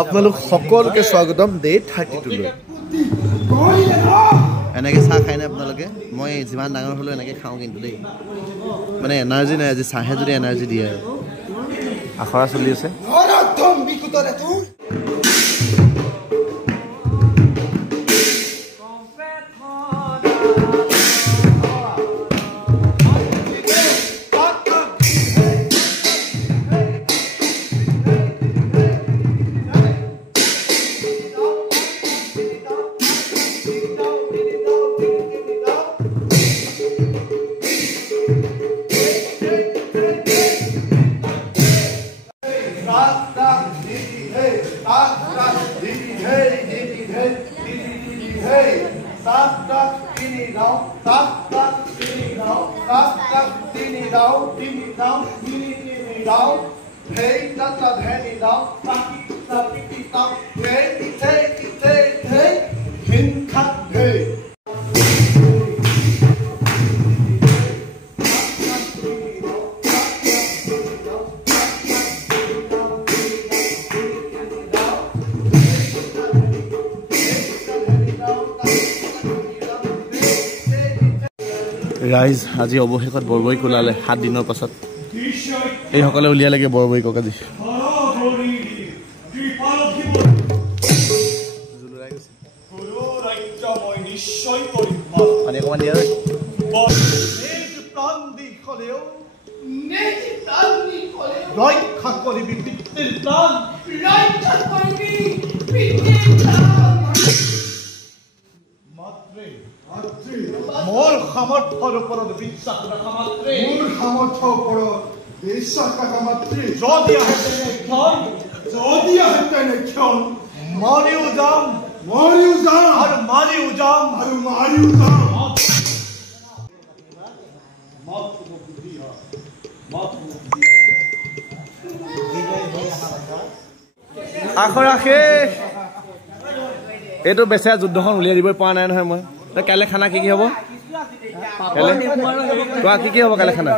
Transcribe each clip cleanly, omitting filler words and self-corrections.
আপোনালোক সকলোকে স্বাগতম ডে 32 লৈ এনেকে চাহ খাই না আপোনালোকে মই যিমান ডাঙৰ হলো এনেকে খাওঁ কিন্তু দেই মানে এনাৰ্জি নাই আজি চাহে যদি এনাৰ্জি দিয়ে আখৰা চলি আছে ৰাইজ আজি অবশেষত বৰবৈক ওলালে 7 দিনৰ পাছত এই সকলে উলিয়া লাগে বৰবৈকক আজি মানে কমান দিয়া ৰক্ষা কৰিবি পিতৃৰ প্ৰাণ ৰক্ষা কৰিবি পিতৃৰ প্ৰাণ মাতৃ মোৰ সামৰ্থ্যৰ ওপৰত বিশ্বাস ৰাখা মাতৃ মোৰ সামৰ্থ্যৰ ওপৰত বিশ্বাস ৰাখা মাতৃ যদি আহে তেনে ক্ষণ মৰিও যাম আৰু মাৰিও যাম আখৰা শেষ এইটো বেচা যুদ্ধখন উলিয়াই দিবই পৰা নাই নহয় মই কাইলে খানা কি হ'ব কি হ'ব কাইলে খানা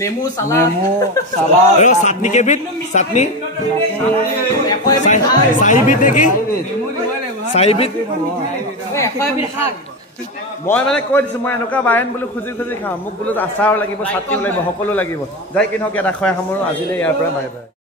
নেমু সালাদ চাটনি কেবিধ চাটনি চাহিবিধ নেকি চাহিবিধ মই মানে কৈ দিছো মই এনেকুৱা বায়েন বোলো খুজি খাম মোক বোলো আচাৰ লাগিব চাটনি লাগিব সকলো লাগিব যাই কি নহওক এটা খোৱা সামৰো আজিলৈ ইয়াৰ পৰা বাই বাই